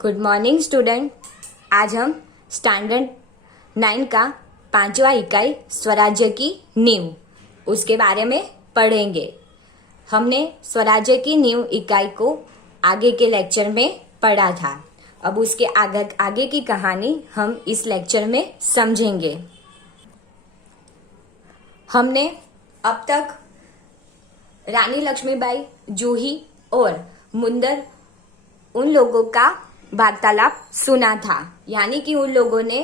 Good morning student. आज हम standard 9 का 5वां इकाई स्वराज्य की नींव उसके बारे में पढ़ेंगे। हमने स्वराज्य की नींव इकाई को आगे के लेक्चर में पढ़ा था। अब उसके आगे की कहानी हम इस लेक्चर में समझेंगे। हमने अब तक रानी लक्ष्मीबाई, जूही और मुंदर उन लोगों का वार्तालाप सुना था, यानी कि उन लोगों ने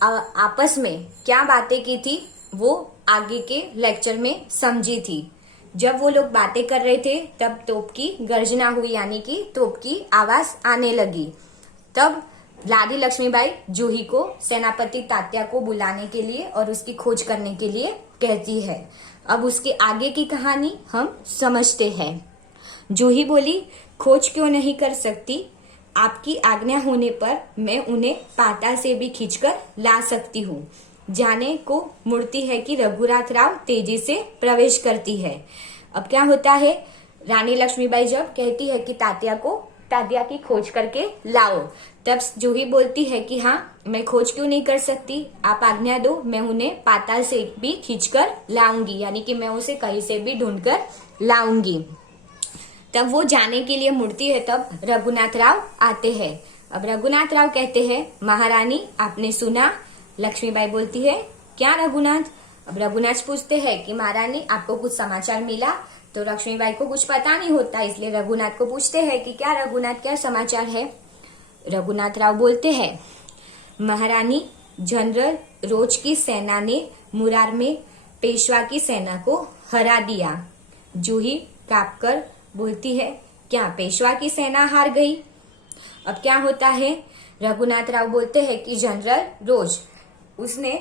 आपस में क्या बातें की थी वो आगे के लेक्चर में समझी थी। जब वो लोग बातें कर रहे थे तब तोप की गर्जना हुई, यानी कि तोप की आवाज आने लगी। तब रानी लक्ष्मीबाई जूही को सेनापति तात्या को बुलाने के लिए और उसकी खोज करने के लिए कहती है। अब उसके आगे की कहानी हम समझते हैं। जूही बोली, खोज क्यों नहीं कर सकती? आपकी आज्ञा होने पर मैं उन्हें पाताल से भी खींचकर ला सकती हूँ। जाने को मुड़ती है कि रघुनाथ राव तेजी से प्रवेश करती है। अब क्या होता है, रानी लक्ष्मीबाई जब कहती है कि तात्या की खोज करके लाओ, तब जूही बोलती है कि हाँ, मैं खोज क्यों नहीं कर सकती, आप आज्ञा दो, मैं उन्हें पाताल से भी खींचकर लाऊंगी, यानी कि मैं उसे कहीं से भी ढूंढकर लाऊंगी। तब वो जाने के लिए मुड़ती है, तब रघुनाथ राव आते हैं। अब रघुनाथ राव कहते हैं, महारानी आपने सुना? लक्ष्मीबाई बोलती है, क्या रघुनाथ? अब रघुनाथ पूछते हैं कि महारानी आपको कुछ समाचार मिला? तो लक्ष्मीबाई को कुछ पता नहीं होता, इसलिए रघुनाथ को पूछते हैं कि क्या रघुनाथ, क्या समाचार है? रघुनाथ राव बोलते हैं, महारानी जनरल रोज की सेना ने मुरार में पेशवा की सेना को हरा दिया। जूही कांपकर बोलती है, क्या पेशवा की सेना हार गई? अब क्या होता है, रघुनाथ राव बोलते हैं कि जनरल रोज, उसने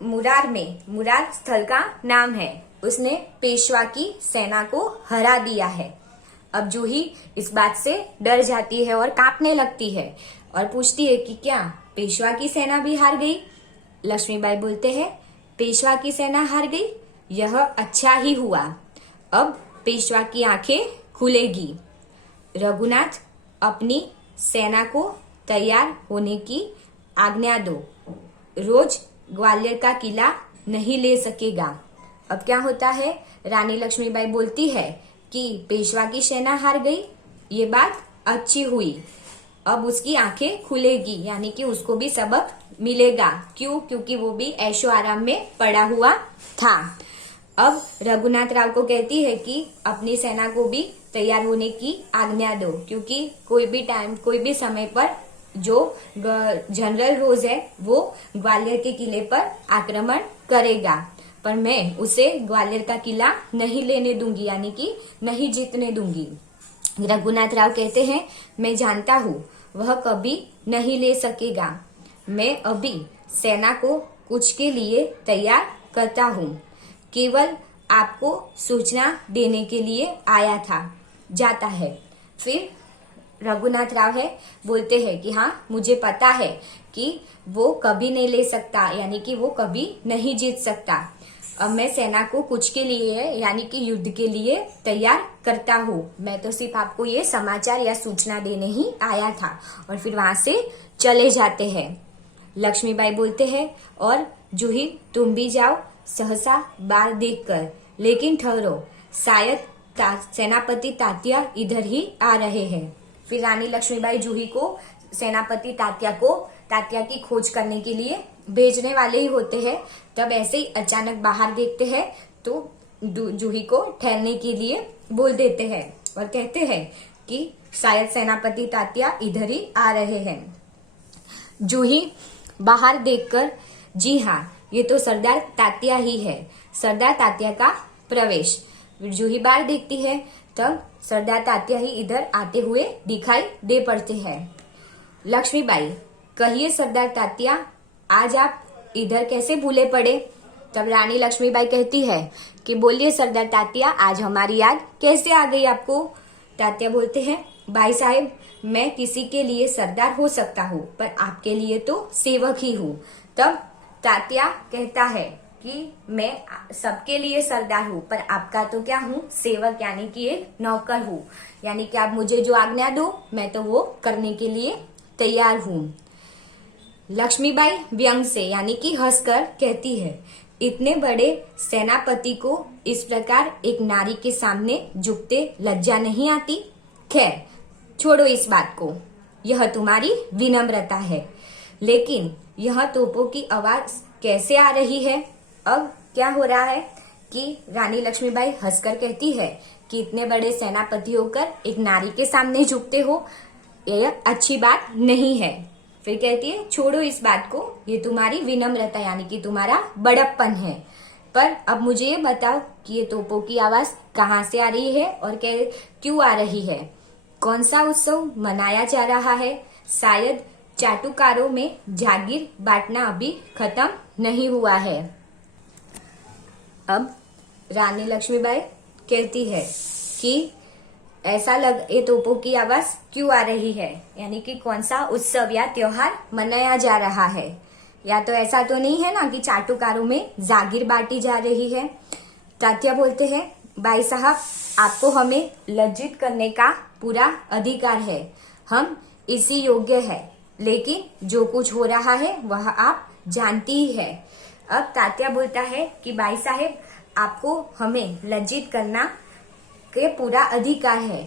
मुरार स्थल का नाम है, उसने पेशवा की सेना को हरा दिया है। अब जूही इस बात से डर जाती है और कांपने लगती है और पूछती है कि क्या पेशवा की सेना भी हार गई? लक्ष्मीबाई बोलते हैं, पेशवा की सेना हार गई, यह अच्छा ही हुआ, अब पेशवा की आंखें खुलेगी। रघुनाथ अपनी सेना को तैयार होने की आज्ञा दो, रोज ग्वालियर का किला नहीं ले सकेगा। अब क्या होता है, रानी लक्ष्मीबाई बोलती है कि पेशवा की सेना हार गई, ये बात अच्छी हुई, अब उसकी आंखें खुलेगी, यानी कि उसको भी सबक मिलेगा। क्यों? क्योंकि वो भी ऐशो आराम में पड़ा हुआ था। अब रघुनाथ राव को कहती है कि अपनी सेना को भी तैयार होने की आज्ञा दो, क्योंकि कोई भी समय पर जो जनरल रोज है वो ग्वालियर के किले पर आक्रमण करेगा, पर मैं उसे ग्वालियर का किला नहीं लेने दूंगी, यानी कि नहीं जीतने दूंगी। रघुनाथ राव कहते हैं, मैं जानता हूँ वह कभी नहीं ले सकेगा, मैं अभी सेना को कुछ के लिए तैयार करता हूँ, केवल आपको सूचना देने के लिए आया था, जाता है। फिर रघुनाथ राव बोलते हैं कि हाँ, मुझे पता है कि वो कभी नहीं ले सकता, यानी कि वो कभी नहीं जीत सकता। अब मैं सेना को कुछ के लिए, यानी कि युद्ध के लिए तैयार करता हूँ, मैं तो सिर्फ आपको ये समाचार या सूचना देने ही आया था। और फिर वहां से चले जाते हैं। लक्ष्मीबाई बोलते हैं, और जूही तुम भी जाओ सहसा बार देखकर, लेकिन ठहरो, शायद सेनापति तात्या इधर ही आ रहे हैं। फिर रानी लक्ष्मीबाई जूही को सेनापति तात्या की खोज करने के लिए भेजने वाले ही होते हैं। तब ऐसे ही अचानक बाहर देखते हैं तो जूही को ठहरने के लिए बोल देते हैं और कहते हैं कि शायद सेनापति तात्या इधर ही आ रहे हैं। जूही बाहर देखकर, जी हाँ, ये तो सरदार तात्या ही है, सरदार तात्या का प्रवेश। जूही बाहर देखती है, तब सरदार तात्या ही इधर आते हुए दिखाई दे पड़ते हैं। लक्ष्मीबाई, कहिए सरदार तात्या, आज आप इधर कैसे भूले पड़े? तब रानी लक्ष्मीबाई कहती है कि बोलिए सरदार तात्या, आज हमारी याद कैसे आ गई आपको? तात्या बोलते हैं, भाई साहब, मैं किसी के लिए सरदार हो सकता हूँ, पर आपके लिए तो सेवक ही हूँ। तब तात्या कहता है कि मैं सबके लिए सरदार हूँ, पर आपका तो क्या हूँ, सेवक, यानी कि एक नौकर हूँ, यानी कि आप मुझे जो आज्ञा दो मैं तो वो करने के लिए तैयार हूँ। लक्ष्मीबाई व्यंग से यानी कि हंसकर कहती है, इतने बड़े सेनापति को इस प्रकार एक नारी के सामने झुकते लज्जा नहीं आती? खैर छोड़ो इस बात को, यह तुम्हारी विनम्रता है, लेकिन यह तोपों की आवाज कैसे आ रही है? अब क्या हो रहा है कि रानी लक्ष्मीबाई हंसकर कहती है कि इतने बड़े सेनापति होकर एक नारी के सामने झुकते हो, यह अच्छी बात नहीं है। फिर कहती है, छोड़ो इस बात को, ये तुम्हारी विनम्रता यानी कि तुम्हारा बड़प्पन है। पर अब मुझे ये बताओ कि ये तोपों की आवाज कहाँ से आ रही है और क्यों आ रही है? कौन सा उत्सव मनाया जा रहा है? शायद चाटुकारों में जागीर बांटना अभी खत्म नहीं हुआ है। अब रानी लक्ष्मीबाई कहती है कि ऐसा ये तोपों की आवाज क्यों आ रही है, यानी कि कौन सा उत्सव या त्योहार मनाया जा रहा है। या तो ऐसा तो नहीं है ना कि चाटुकारों में जागीर बांटी जा रही है। तात्या बोलते हैं, भाई साहब आपको हमें लज्जित करने का पूरा अधिकार है, हम इसी योग्य है, लेकिन जो कुछ हो रहा है वह आप जानती ही है। अब तात्या बोलता है कि भाई साहब आपको हमें लज्जित करना के पूरा अधिकार है,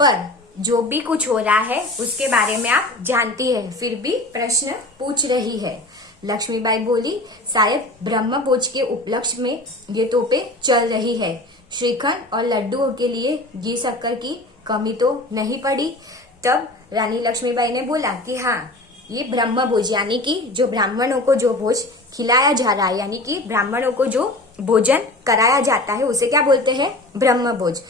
पर जो भी कुछ हो रहा है उसके बारे में आप जानती है, फिर भी प्रश्न पूछ रही है। लक्ष्मीबाई बोली, शायद ब्रह्म भोज के उपलक्ष्य में ये तोपे चल रही है। श्रीखंड और लड्डुओं के लिए घी शक्कर की कमी तो नहीं पड़ी। तब रानी लक्ष्मीबाई ने बोला कि हाँ, ये ब्रह्म भोज यानी कि जो ब्राह्मणों को जो भोज खिलाया जा रहा है, यानी कि ब्राह्मणों को जो भोजन कराया जाता है उसे क्या बोलते हैं? ब्रह्म भोज।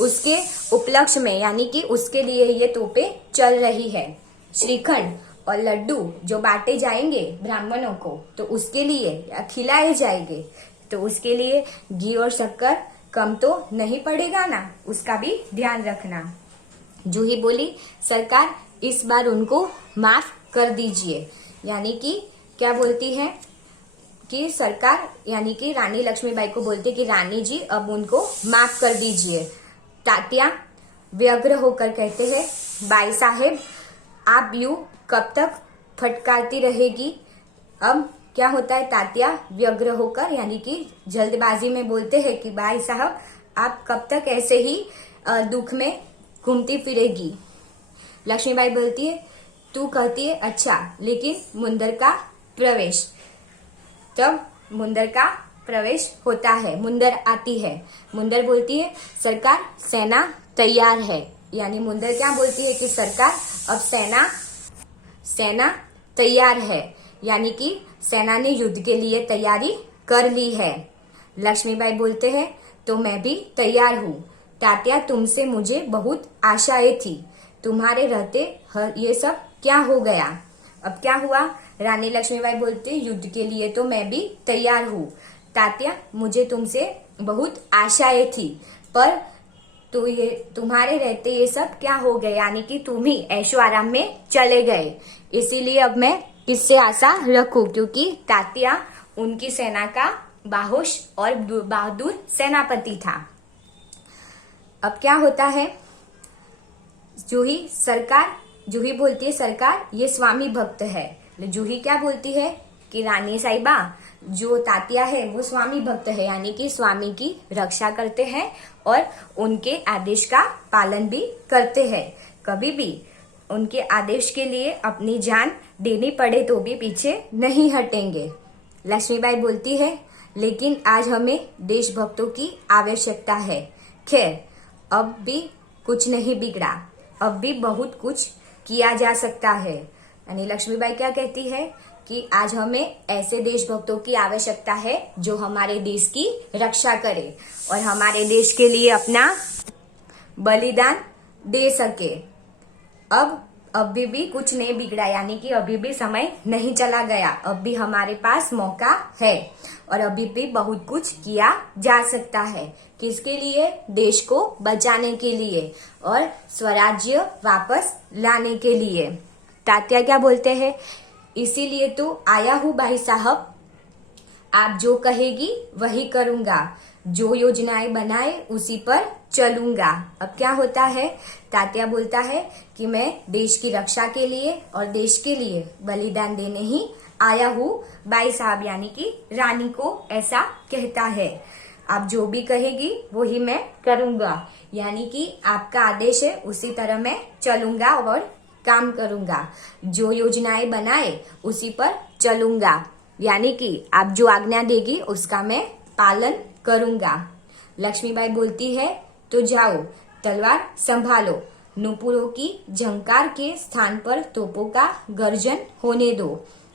उसके उपलक्ष्य में यानी कि उसके लिए ये तोपे चल रही है। श्रीखंड और लड्डू जो बांटे जाएंगे ब्राह्मणों को, तो उसके लिए या खिलाए जाएंगे, तो उसके लिए घी और शक्कर कम तो नहीं पड़ेगा ना, उसका भी ध्यान रखना। जूही बोली, सरकार इस बार उनको माफ कर दीजिए। यानी कि क्या बोलती है कि सरकार यानी कि रानी लक्ष्मीबाई को बोलते कि रानी जी अब उनको माफ कर दीजिए। तात्या व्यग्र होकर कहते हैं, बाई साहेब आप यूं कब तक फटकारती रहेगी? अब क्या होता है, तात्या व्यग्र होकर यानी कि जल्दबाजी में बोलते हैं कि भाई साहब आप कब तक ऐसे ही दुख में घूमती फिरेगी? लक्ष्मीबाई बोलती है, तू कहती है अच्छा, लेकिन मुंदर का प्रवेश। तब मुंदर का प्रवेश होता है, मुंदर आती है। मुंदर बोलती है, सरकार सेना तैयार है। यानी मुंदर क्या बोलती है कि सरकार अब सेना तैयार है, यानी कि सेना ने युद्ध के लिए तैयारी कर ली है। लक्ष्मीबाई बोलते हैं, तो मैं भी तैयार हूँ। तात्या तुमसे मुझे बहुत आशाएं थी, तुम्हारे रहते ये सब क्या हो गया? अब क्या हुआ? रानी लक्ष्मीबाई बोलती, युद्ध के लिए तो मैं भी तैयार हूँ। तात्या मुझे तुमसे बहुत आशाएं थी, पर तो ये तुम्हारे रहते ये सब क्या हो गए, यानी कि तुम ही ऐशो आराम में चले गए। इसीलिए अब मैं किससे आशा रखूं, क्योंकि तात्या उनकी सेना का बाहुश और बहादुर सेनापति था। अब क्या होता है, जूही बोलती है, सरकार ये स्वामी भक्त है। जूही क्या बोलती है कि रानी साहिबा जो तात्या है वो स्वामी भक्त है, यानी कि स्वामी की रक्षा करते हैं और उनके आदेश का पालन भी करते हैं। कभी भी उनके आदेश के लिए अपनी जान देनी पड़े तो भी पीछे नहीं हटेंगे। लक्ष्मीबाई बोलती है, लेकिन आज हमें देशभक्तों की आवश्यकता है। खैर अब भी कुछ नहीं बिगड़ा, अब भी बहुत कुछ किया जा सकता है। यानी लक्ष्मीबाई क्या कहती है कि आज हमें ऐसे देशभक्तों की आवश्यकता है जो हमारे देश की रक्षा करे और हमारे देश के लिए अपना बलिदान दे सके। अब अभी भी कुछ नहीं बिगड़ा, यानी कि अभी भी समय नहीं चला गया, अब भी हमारे पास मौका है और अभी भी बहुत कुछ किया जा सकता है। किसके लिए? देश को बचाने के लिए और स्वराज्य वापस लाने के लिए। तात्या क्या बोलते हैं, इसीलिए तो आया हूँ भाई साहब, आप जो कहेगी वही करूंगा, जो योजनाएं बनाए उसी पर चलूंगा। अब क्या होता है, तात्या बोलता है कि मैं देश की रक्षा के लिए और देश के लिए बलिदान देने ही आया हूँ। बाई साहब यानी कि रानी को ऐसा कहता है। आप जो भी कहेगी वो ही मैं करूंगा, यानी कि आपका आदेश है उसी तरह मैं चलूंगा और काम करूंगा। जो योजनाएं बनाए उसी पर चलूंगा, यानी कि आप जो आज्ञा देगी उसका मैं पालन करूंगा। लक्ष्मीबाई बोलती है तो जाओ तलवार संभालो, नुपुरों की झंकार के स्थान पर तोपों का गर्जन होने दो।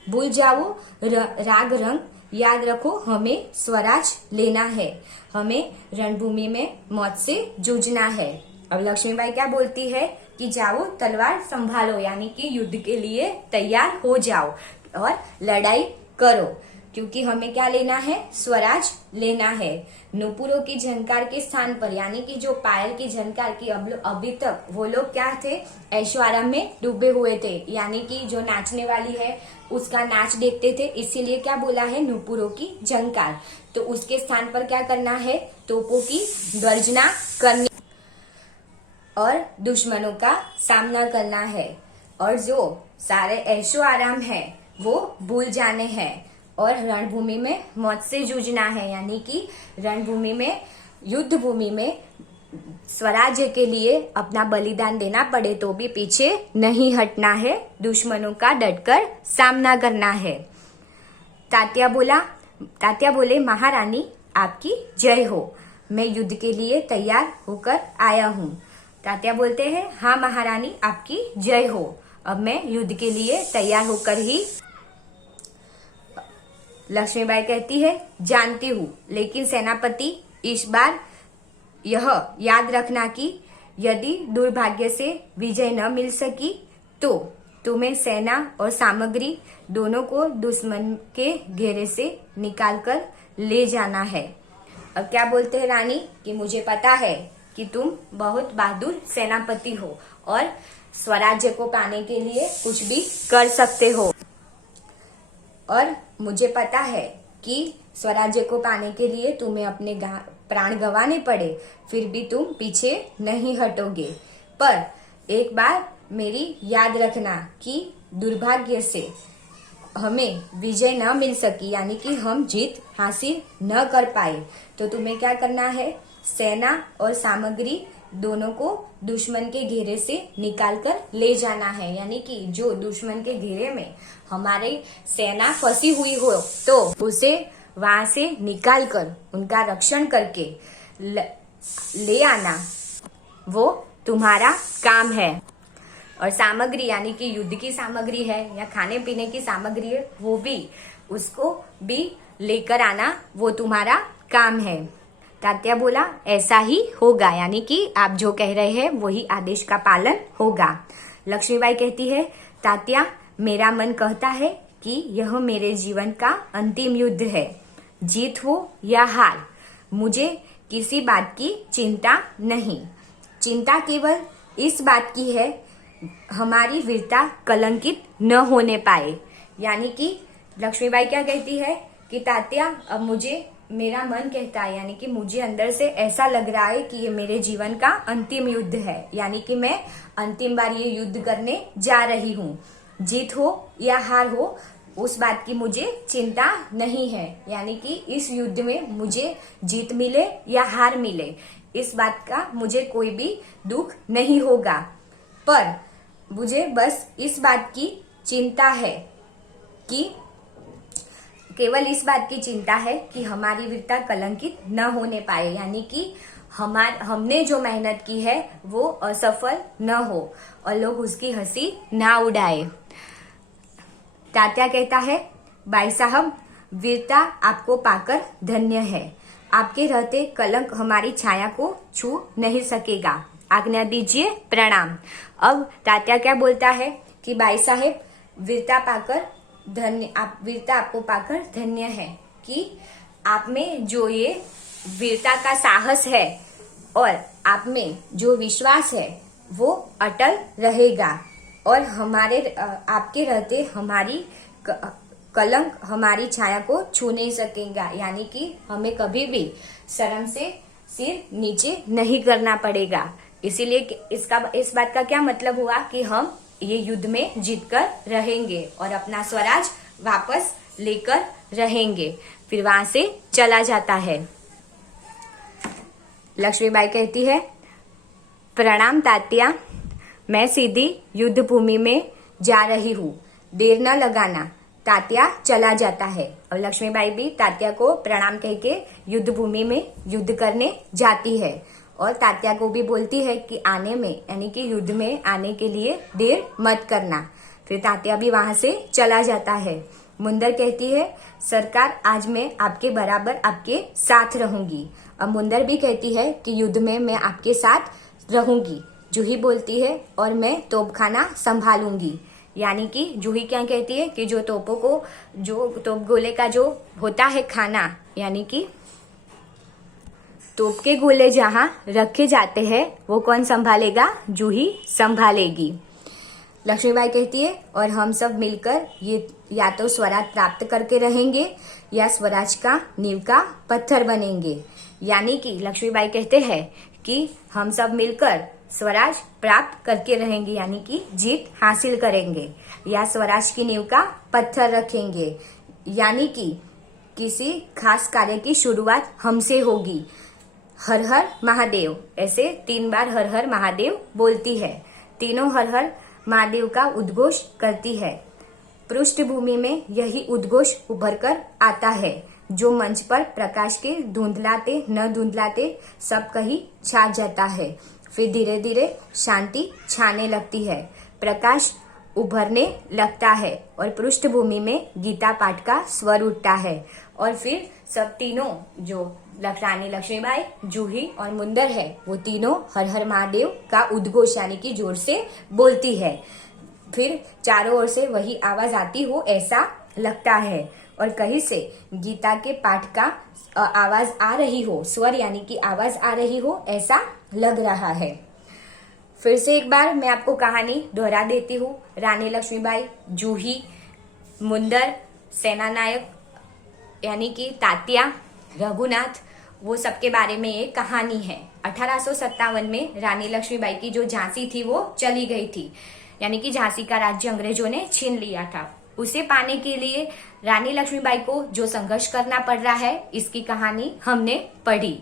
भूल जाओ राग रंग, याद रखो हमें स्वराज लेना है, हमें रणभूमि में मौत से जूझना है। अब लक्ष्मीबाई क्या बोलती है कि जाओ तलवार संभालो, यानी कि युद्ध के लिए तैयार हो जाओ और लड़ाई करो, क्योंकि हमें क्या लेना है, स्वराज लेना है। नुपुरों की झनकार के स्थान पर, यानी कि जो पायल की झनकार की अभी तक वो लोग क्या थे, ऐशो आराम में डूबे हुए थे, यानी कि जो नाचने वाली है उसका नाच देखते थे, इसीलिए क्या बोला है, नुपुरों की झंकार। तो उसके स्थान पर क्या करना है, तोपों की गर्जना करनी और दुश्मनों का सामना करना है। और जो सारे ऐशो आराम है वो भूल जाने हैं और रणभूमि में मौत से जूझना है, यानी कि रणभूमि में, युद्ध भूमि में स्वराज्य के लिए अपना बलिदान देना पड़े तो भी पीछे नहीं हटना है, दुश्मनों का डटकर सामना करना है। तात्या बोले महारानी आपकी जय हो, मैं युद्ध के लिए तैयार होकर आया हूँ। तात्या बोलते हैं हाँ महारानी आपकी जय हो, अब मैं युद्ध के लिए तैयार होकर ही। लक्ष्मीबाई कहती है जानती हूँ, लेकिन सेनापति इस बार यह याद रखना कि यदि दुर्भाग्य से विजय न मिल सकी तो तुम्हें सेना और सामग्री दोनों को दुश्मन के घेरे से निकालकर ले जाना है। अब क्या बोलते हैं रानी कि मुझे पता है कि तुम बहुत बहादुर सेनापति हो और स्वराज्य को पाने के लिए कुछ भी कर सकते हो, और मुझे पता है कि स्वराज्य को पाने के लिए तुम्हें अपने प्राण गंवाने पड़े, फिर भी तुम पीछे नहीं हटोगे। पर एक बार मेरी याद रखना कि दुर्भाग्य से हमें विजय न मिल सकी, यानी कि हम जीत हासिल न कर पाए, तो तुम्हें क्या करना है, सेना और सामग्री दोनों को दुश्मन के घेरे से निकालकर ले जाना है। यानी कि जो दुश्मन के घेरे में हमारी सेना फंसी हुई हो तो उसे वहां से निकालकर उनका रक्षण करके ले आना, वो तुम्हारा काम है। और सामग्री यानी कि युद्ध की सामग्री है या खाने पीने की सामग्री है, वो भी उसको भी लेकर आना, वो तुम्हारा काम है। तात्या बोला ऐसा ही होगा, यानी कि आप जो कह रहे हैं वही आदेश का पालन होगा। लक्ष्मीबाई कहती है तात्या मेरा मन कहता है कि यह मेरे जीवन का अंतिम युद्ध है, जीत हो या हार मुझे किसी बात की चिंता नहीं। चिंता केवल इस बात की है हमारी वीरता कलंकित न होने पाए। यानी कि लक्ष्मीबाई क्या कहती है कि तात्या अब मुझे मेरा मन कहता है, यानी कि मुझे अंदर से ऐसा लग रहा है कि ये मेरे जीवन का अंतिम युद्ध है, यानी कि मैं अंतिम बार ये युद्ध करने जा रही हूँ। जीत हो या हार हो उस बात की मुझे चिंता नहीं है, यानी कि इस युद्ध में मुझे जीत मिले या हार मिले इस बात का मुझे कोई भी दुख नहीं होगा। पर मुझे बस इस बात की चिंता है कि केवल इस बात की चिंता है कि हमारी वीरता कलंकित न होने पाए, यानी कि हमने जो मेहनत की है वो असफल न हो और लोग उसकी हंसी ना उड़ाए। तात्या कहता है भाई साहब वीरता आपको पाकर धन्य है, आपके रहते कलंक हमारी छाया को छू नहीं सकेगा, आज्ञा दीजिए, प्रणाम। अब तात्या क्या बोलता है कि भाई साहेब वीरता आपको पाकर धन्य है कि आप में जो ये वीरता का साहस है और आप में जो विश्वास है वो अटल रहेगा और आपके रहते हमारी कलंक हमारी छाया को छू नहीं सकेगा, यानी कि हमें कभी भी शर्म से सिर नीचे नहीं करना पड़ेगा। इसीलिए इस बात का क्या मतलब हुआ कि हम ये युद्ध में जीतकर रहेंगे और अपना स्वराज वापस लेकर रहेंगे। फिर वहां से चला जाता है। लक्ष्मीबाई कहती है, प्रणाम तात्या, मैं सीधी युद्ध भूमि में जा रही हूँ, देर न लगाना। तात्या चला जाता है और लक्ष्मीबाई भी तात्या को प्रणाम कह के युद्ध भूमि में युद्ध करने जाती है और तात्या को भी बोलती है कि आने में यानी कि युद्ध में आने के लिए देर मत करना। फिर तात्या भी वहां से चला जाता है। मुंदर कहती है, सरकार आज मैं आपके बराबर आपके साथ रहूंगी। अब मुंदर भी कहती है कि युद्ध में मैं आपके साथ रहूंगी। जूही बोलती है, और मैं तोपखाना संभालूंगी। यानी कि जूही क्या कहती है कि जो तोपों को, जो तोप गोले का जो होता है खाना, यानी कि तोप के गोले जहां रखे जाते हैं वो कौन संभालेगा? जूही संभालेगी। लक्ष्मीबाई कहती है, और हम सब मिलकर ये या तो स्वराज प्राप्त करके रहेंगे या स्वराज का नींव का पत्थर बनेंगे। यानी कि लक्ष्मीबाई कहते हैं कि हम सब मिलकर स्वराज प्राप्त करके रहेंगे, यानी कि जीत हासिल करेंगे, या स्वराज की नींव का पत्थर रखेंगे, यानी कि किसी खास कार्य की शुरुआत हमसे होगी। हर हर महादेव, ऐसे 3 बार हर हर महादेव बोलती है। तीनों हर हर महादेव का उद्घोष करती है। पृष्ठभूमि में यही उद्घोष उभर कर आता है, जो मंच पर प्रकाश के धुंधलाते न धुंधलाते सब कहीं छा जाता है। फिर धीरे धीरे शांति छाने लगती है, प्रकाश उभरने लगता है और पृष्ठभूमि में गीता पाठ का स्वर उठता है। और फिर सब तीनों, जो रानी लक्ष्मीबाई, जूही और मुंदर है, वो तीनों हर हर महादेव का उद्घोष यानी कि जोर से बोलती है। फिर चारों ओर से वही आवाज आती हो ऐसा लगता है, और कहीं से गीता के पाठ का आवाज आ रही हो, स्वर यानी कि आवाज आ रही हो ऐसा लग रहा है। फिर से एक बार मैं आपको कहानी दोहरा देती हूँ। रानी लक्ष्मीबाई, जूही, मुंदर, सेना नायक यानी कि तात्या, रघुनाथ, वो सबके बारे में एक कहानी है। 1857 में रानी लक्ष्मीबाई की जो झांसी थी वो चली गई थी, यानी कि झांसी का राज्य अंग्रेजों ने छीन लिया था। उसे पाने के लिए रानी लक्ष्मीबाई को जो संघर्ष करना पड़ रहा है, इसकी कहानी हमने पढ़ी।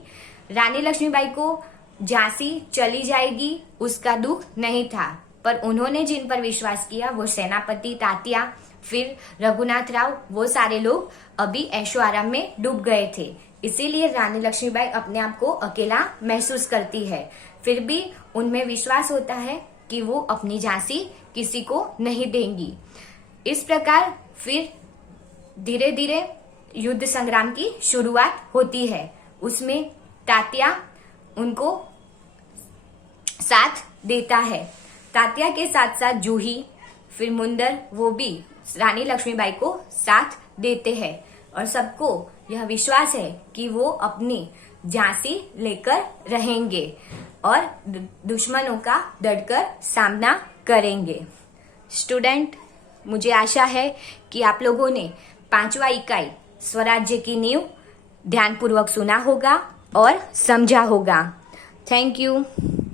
रानी लक्ष्मीबाई को झांसी चली जाएगी उसका दुख नहीं था, पर उन्होंने जिन पर विश्वास किया वो सेनापति तात्या, फिर रघुनाथ राव, वो सारे लोग अभी ऐशो आराम में डूब गए थे। इसीलिए रानी लक्ष्मीबाई अपने आप को अकेला महसूस करती है। फिर भी उनमें विश्वास होता है कि वो अपनी झांसी किसी को नहीं देंगी। इस प्रकार फिर धीरे धीरे युद्ध संग्राम की शुरुआत होती है। उसमें तात्या उनको साथ देता है। तात्या के साथ साथ जूही, फिर मुंदर, वो भी रानी लक्ष्मीबाई को साथ देते हैं और सबको यह विश्वास है कि वो अपनी झांसी लेकर रहेंगे और दुश्मनों का डटकर सामना करेंगे। स्टूडेंट, मुझे आशा है कि आप लोगों ने 5वां इकाई स्वराज्य की नींव ध्यानपूर्वक सुना होगा और समझा होगा। Thank you.